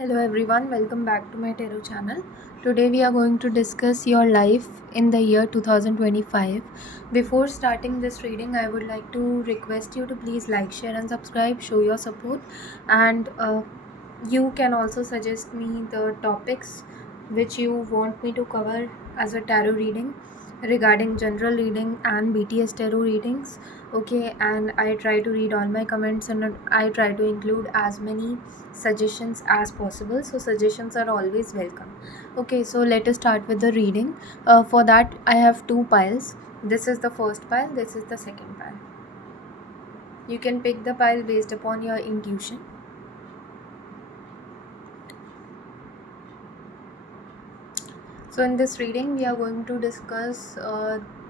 Hello everyone, welcome back to my tarot channel. Today we are going to discuss your life in the year 2025. Before starting this reading, I would like to request you to please like, share and subscribe, show your support, and you can also suggest me the topics which you want me to cover as a tarot reading regarding general reading and BTS tarot readings. Okay, and I try to read all my comments and I try to include as many suggestions as possible, so suggestions are always welcome. Okay, so let us start with the reading. For that I have two piles. This is the first pile, this is the second pile. You can pick the pile based upon your intuition. So in this reading we are going to discuss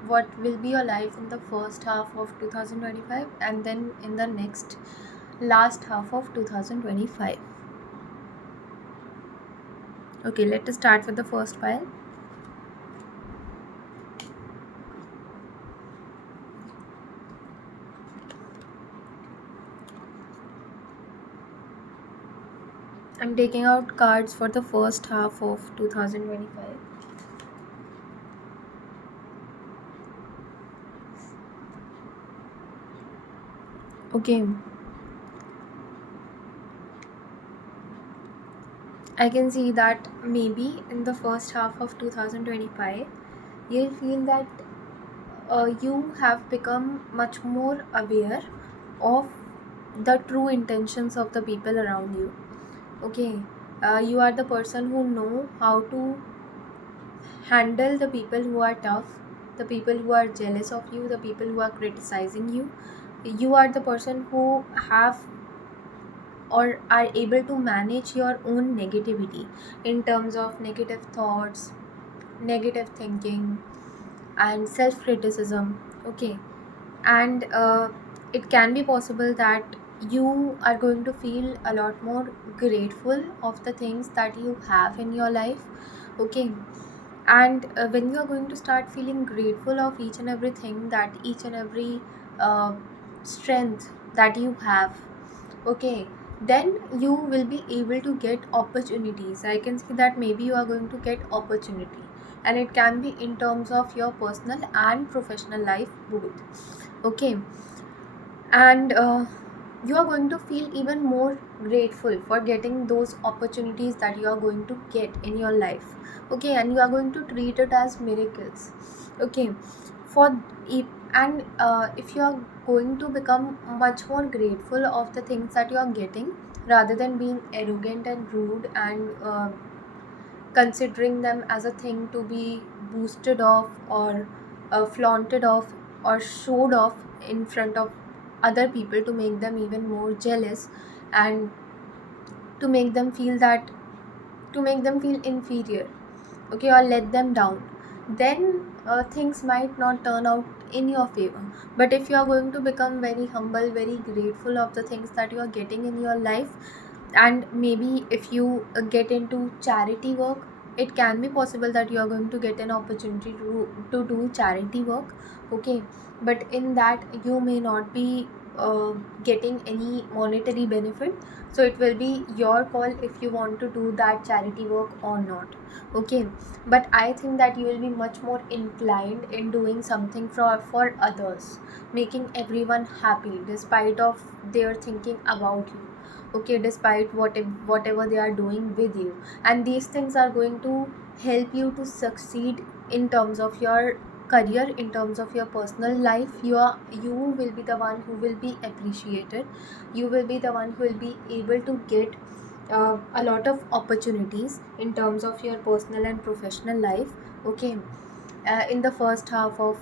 what will be your life in the first half of 2025 and then in the next last half of 2025. Okay, let us start with the first pile. I'm taking out cards for the first half of 2025. Okay, I can see that maybe in the first half of 2025 you'll feel that you have become much more aware of the true intentions of the people around you. Okay, you are the person who know how to handle the people who are tough, the people who are jealous of you, the people who are criticizing you. You are the person who have or are able to manage your own negativity in terms of negative thoughts, negative thinking and self criticism. Okay, and it can be possible that you are going to feel a lot more grateful of the things that you have in your life. Okay, and when you are going to start feeling grateful of each and everything, that each and every uh, strength that you have, okay, then you will be able to get opportunities. I can see that maybe you are going to get opportunity, and it can be in terms of your personal and professional life both. Okay, and you are going to feel even more grateful for getting those opportunities that you are going to get in your life. Okay, and you are going to treat it as miracles. Okay, for if and if you are going to become much more grateful of the things that you are getting rather than being arrogant and rude and considering them as a thing to be boosted off or flaunted off or showed off in front of other people to make them even more jealous and to make them feel that to make them feel inferior, okay, or let them down, then things might not turn out in your favor. But if you are going to become very humble, very grateful of the things that you are getting in your life, and maybe if you get into charity work, it can be possible that you are going to get an opportunity to do charity work. Okay, but in that you may not be getting any monetary benefit, so it will be your call if you want to do that charity work or not. Okay, but I think that you will be much more inclined in doing something for others, making everyone happy despite of their thinking about you. Okay, despite whatever they are doing with you, and these things are going to help you to succeed in terms of your career, in terms of your personal life. You will be the one who will be appreciated, you will be the one who will be able to get a lot of opportunities in terms of your personal and professional life. Okay, in the first half of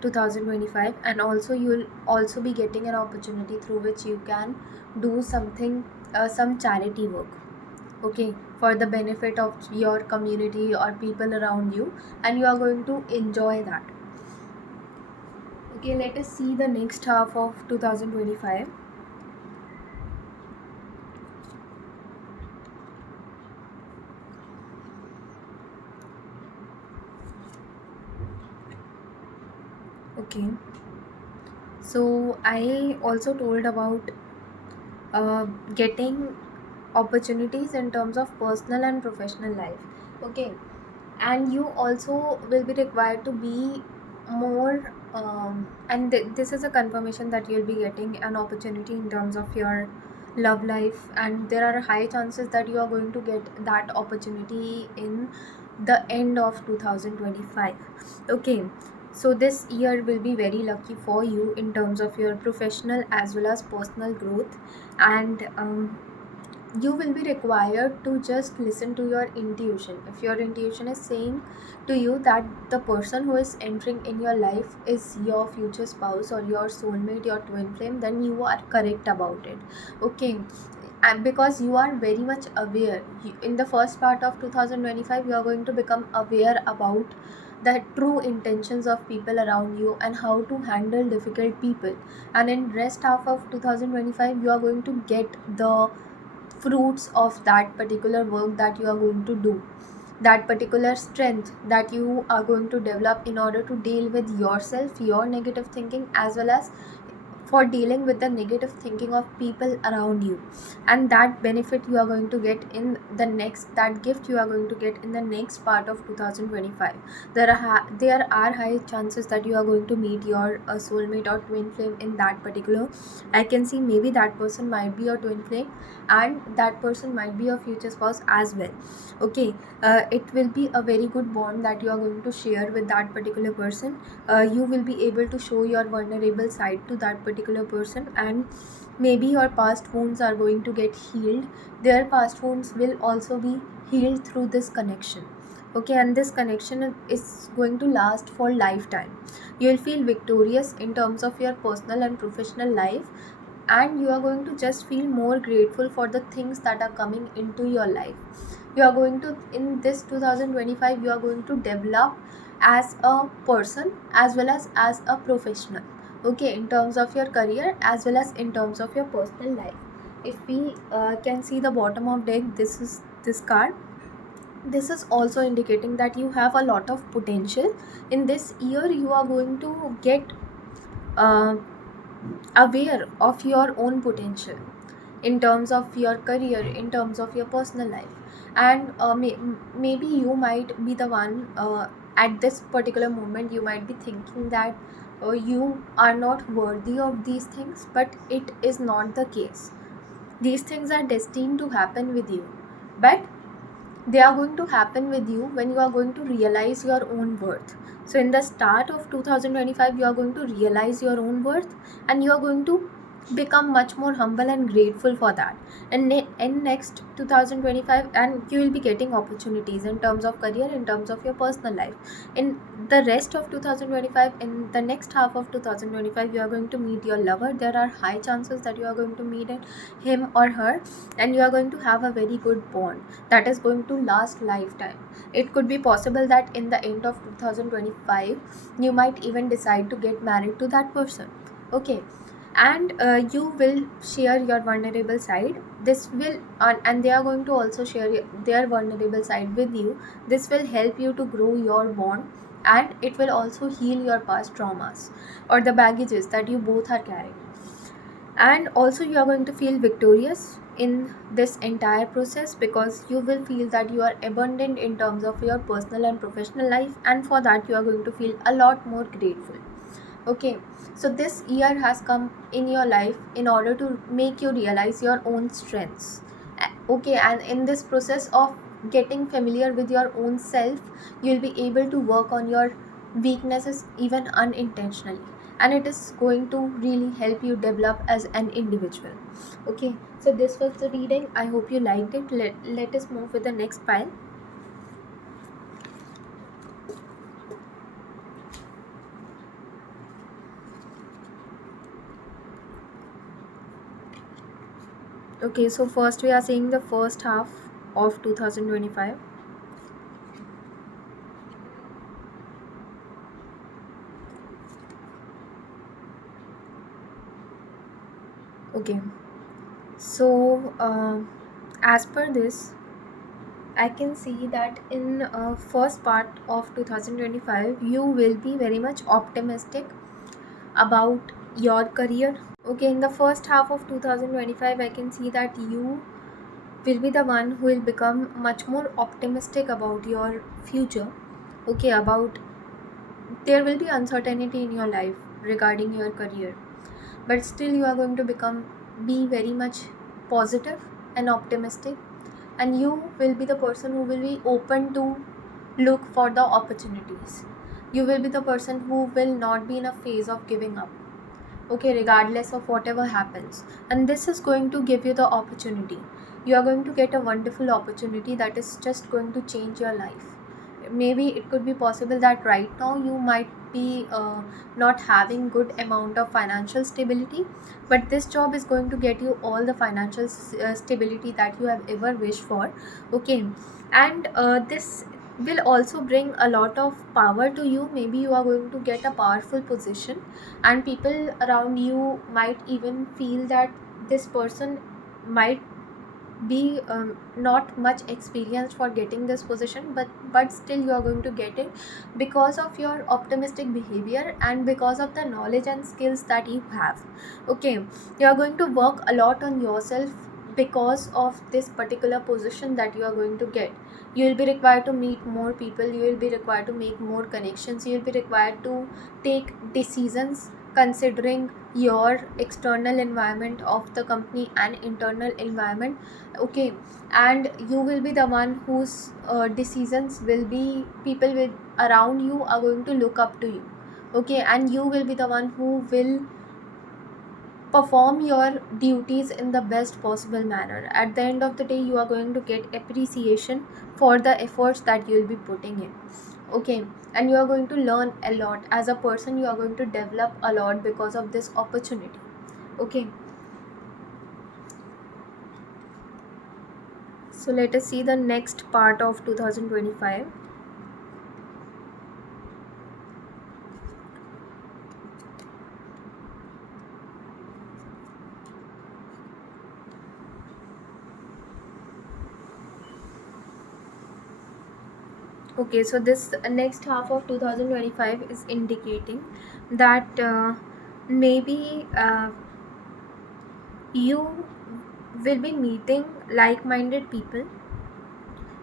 2025, and also you will also be getting an opportunity through which you can do something, some charity work. Okay, for the benefit of your community or people around you, and you are going to enjoy that. Okay, let us see the next half of 2025. Okay, so I also told about getting opportunities in terms of personal and professional life. Okay, and you also will be required to be more and this is a confirmation that you'll be getting an opportunity in terms of your love life, and there are high chances that you are going to get that opportunity in the end of 2025. Okay, so this year will be very lucky for you in terms of your professional as well as personal growth. And you will be required to just listen to your intuition. If your intuition is saying to you that the person who is entering in your life is your future spouse or your soulmate, your twin flame, then you are correct about it. Okay, and because you are very much aware, in the first part of 2025 you are going to become aware about the true intentions of people around you and how to handle difficult people. And in rest half of 2025 you are going to get the fruits of that particular work that you are going to do, that particular strength that you are going to develop in order to deal with yourself, your negative thinking, as well as for dealing with the negative thinking of people around you. And that benefit you are going to get in the next, that gift you are going to get in the next part of 2025. There are high chances that you are going to meet your soulmate or twin flame in that particular. I can see maybe that person might be your twin flame and that person might be your future spouse as well. Okay, it will be a very good bond that you are going to share with that particular person. You will be able to show your vulnerable side to that particular person, and maybe your past wounds are going to get healed. Their past wounds will also be healed through this connection. Okay, and this connection is going to last for lifetime. You will feel victorious in terms of your personal and professional life, and you are going to just feel more grateful for the things that are coming into your life. You are going to, in this 2025 you are going to develop as a person as well as a professional. Okay, in terms of your career as well as in terms of your personal life. If we can see the bottom of deck, this is this card. This is also indicating that you have a lot of potential. In this year you are going to get uh, aware of your own potential in terms of your career, in terms of your personal life. And maybe you might be the one, at this particular moment you might be thinking that you are not worthy of these things, but it is not the case. These things are destined to happen with you, but they are going to happen with you when you are going to realize your own worth. So in the start of 2025 you are going to realize your own worth, and you are going to become much more humble and grateful for that. And in next 2025, and you will be getting opportunities in terms of career, in terms of your personal life. In the rest of 2025, in the next half of 2025 you are going to meet your lover. There are high chances that you are going to meet him or her, and you are going to have a very good bond that is going to last lifetime. It could be possible that in the end of 2025 you might even decide to get married to that person. Okay, and you will share your vulnerable side. This will and they are going to also share their vulnerable side with you. This will help you to grow your bond, and it will also heal your past traumas or the baggages that you both are carrying. And also you are going to feel victorious in this entire process, because you will feel that you are abundant in terms of your personal and professional life, and for that you are going to feel a lot more grateful. Okay, so this year has come in your life in order to make you realize your own strengths. Okay, and in this process of getting familiar with your own self, you'll be able to work on your weaknesses even unintentionally, and it is going to really help you develop as an individual. Okay, so this was the reading. I hope you liked it. Let us move with the next pile. Okay, so first we are seeing the first half of 2025. Okay, so as per this, I can see that in first part of 2025 you will be very much optimistic about your career. Okay, in the first half of 2025 I can see that you will be the one who will become much more optimistic about your future. Okay, about there will be uncertainty in your life regarding your career, but still you are going to be very much positive and optimistic, and you will be the person who will be open to look for the opportunities. You will be the person who will not be in a phase of giving up, okay, regardless of whatever happens. And this is going to give you the opportunity. You are going to get a wonderful opportunity that is just going to change your life. Maybe it could be possible that right now you might be not having good amount of financial stability, but this job is going to get you all the financial stability that you have ever wished for. Okay, and this will also bring a lot of power to you. Maybe you are going to get a powerful position, and people around you might even feel that this person might be not much experienced for getting this position, but still you are going to get it because of your optimistic behavior and because of the knowledge and skills that you have. Okay, you are going to work a lot on yourself because of this particular position that you are going to get. You will be required to meet more people, you will be required to make more connections, you will be required to take decisions considering your external environment of the company and internal environment. Okay, and you will be the one whose decisions will be, people will around you are going to look up to you. Okay, and you will be the one who will perform your duties in the best possible manner. At the end of the day, you are going to get appreciation for the efforts that you will be putting in. Okay, and you are going to learn a lot as a person, you are going to develop a lot because of this opportunity. Okay, so let us see the next part of 2025. Okay, so this next half of 2025 is indicating that maybe you will be meeting like-minded people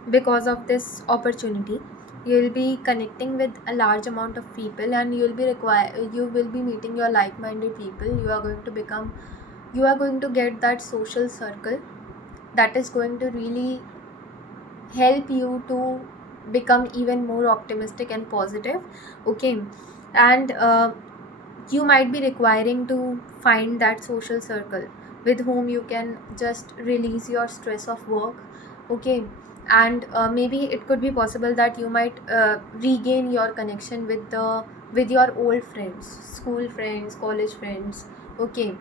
because of this opportunity. You will be connecting with a large amount of people, and you will be meeting your like-minded people. You are going to get that social circle that is going to really help you to become even more optimistic and positive. Okay, and you might be requiring to find that social circle with whom you can just release your stress of work. Okay, and maybe it could be possible that you might regain your connection with your old friends, school friends, college friends. Okay,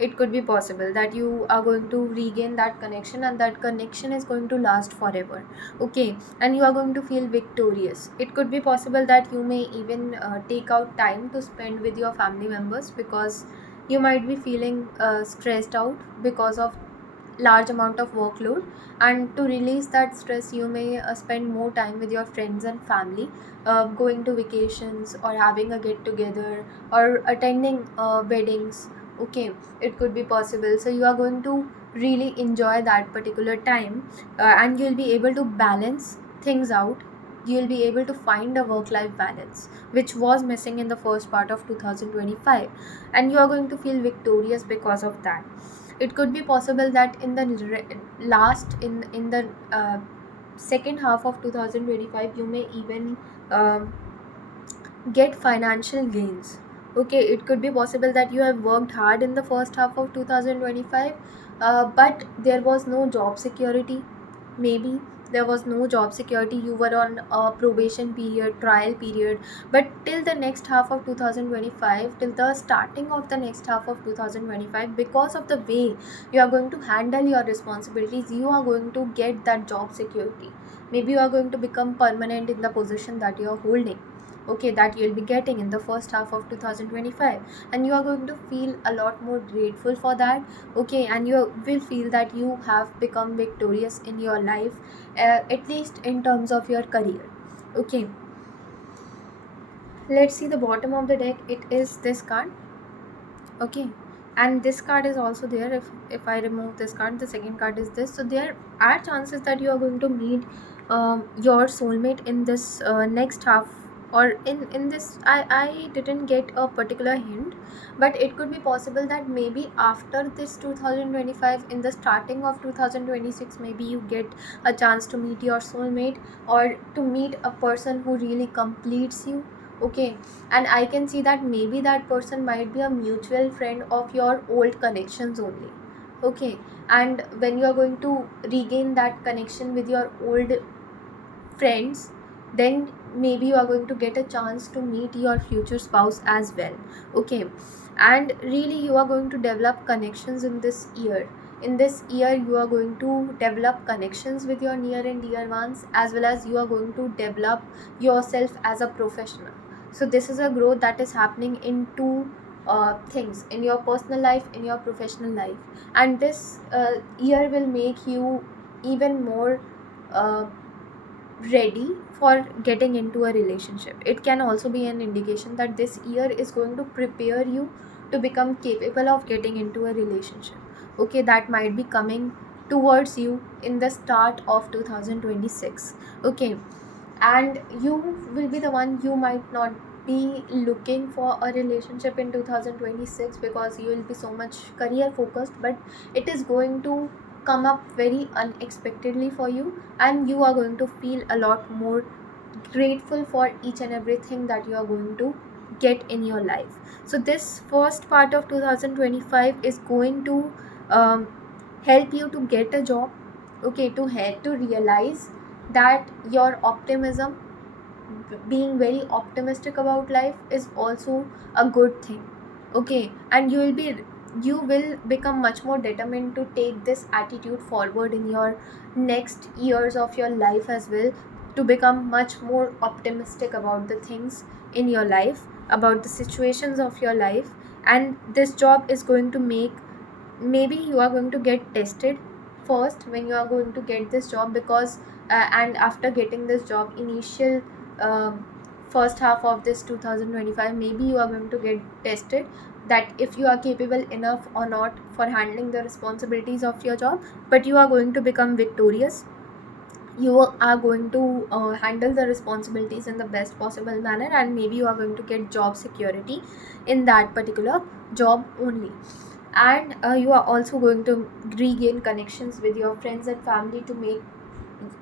it could be possible that you are going to regain that connection, and that connection is going to last forever. Okay, and you are going to feel victorious. It could be possible that you may even take out time to spend with your family members, because you might be feeling stressed out because of large amount of workload. And to release that stress, you may spend more time with your friends and family, going to vacations or having a get together or attending weddings. Okay, it could be possible. So you are going to really enjoy that particular time, and you'll be able to balance things out. You'll be able to find a work life balance which was missing in the first part of 2025, and you are going to feel victorious because of that. It could be possible that in the last in the second half of 2025, you may even get financial gains. Okay, it could be possible that you have worked hard in the first half of 2025, but there was no job security. Maybe there was no job security, you were on a probation period, trial period, but till the next half of 2025, till the starting of the next half of 2025, because of the way you are going to handle your responsibilities, you are going to get that job security. Maybe you are going to become permanent in the position that you are holding. Okay, that you'll be getting in the first half of 2025, and you are going to feel a lot more grateful for that. Okay, and you will feel that you have become victorious in your life, at least in terms of your career. Okay, let's see the bottom of the deck. It is this card. Okay, and this card is also there. If I remove this card, the second card is this. So there are chances that you are going to meet your soulmate in this next half, or in this, I didn't get a particular hint, but it could be possible that maybe after this 2025, in the starting of 2026, maybe you get a chance to meet your soulmate, or to meet a person who really completes you. Okay, and I can see that maybe that person might be a mutual friend of your old connections only. Okay, and when you are going to regain that connection with your old friends, then maybe you are going to get a chance to meet your future spouse as well. Okay, and really you are going to develop connections in this year. In this year you are going to develop connections with your near and dear ones, as well as you are going to develop yourself as a professional. So this is a growth that is happening in two things, in your personal life, in your professional life. And this year will make you even more uh, ready for getting into a relationship. It can also be an indication that this year is going to prepare you to become capable of getting into a relationship. Okay, that might be coming towards you in the start of 2026. Okay, and you will be the one, you might not be looking for a relationship in 2026 because you will be so much career focused, but it is going to come up very unexpectedly for you, and you are going to feel a lot more grateful for each and everything that you are going to get in your life. So this first part of 2025 is going to um, help you to get a job. Okay, to help to realize that your optimism, being very optimistic about life, is also a good thing. Okay, and you will become much more determined to take this attitude forward in your next years of your life as well, to become much more optimistic about the things in your life, about the situations of your life. And this job is going to make, maybe you are going to get tested first when you are going to get this job, because and after getting this job, initial um first half of this 2025, maybe you are going to get tested that if you are capable enough or not for handling the responsibilities of your job. But you are going to become victorious, you are going to handle the responsibilities in the best possible manner, and maybe you are going to get job security in that particular job only. And you are also going to regain connections with your friends and family, to make,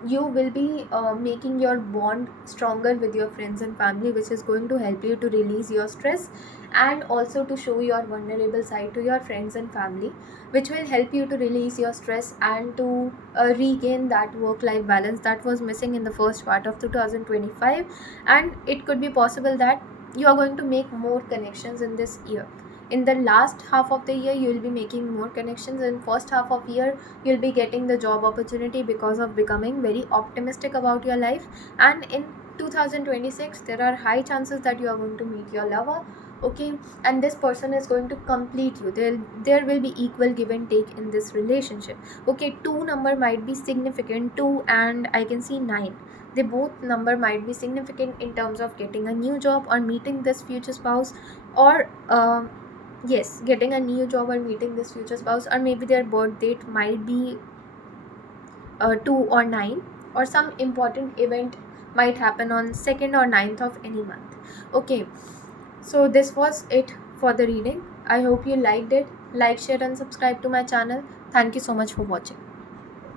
you will be making your bond stronger with your friends and family, which is going to help you to release your stress, and also to show your vulnerable side to your friends and family, which will help you to release your stress and to regain that work life balance that was missing in the first part of 2025. And it could be possible that you are going to make more connections in this year. In the last half of the year you will be making more connections, in first half of year you'll be getting the job opportunity because of becoming very optimistic about your life. And in 2026 there are high chances that you are going to meet your lover. Okay, and this person is going to complete you. There will be equal give and take in this relationship. Okay, 2 number might be significant, 2 and I can see 9, they both number might be significant in terms of getting a new job or meeting this future spouse, or yes, getting a new job or meeting this future spouse, or maybe their birth date might be 2 or 9, or some important event might happen on 2nd or 9th of any month. Okay, so this was it for the reading. I hope you liked it. Like, share and subscribe to my channel. Thank you so much for watching.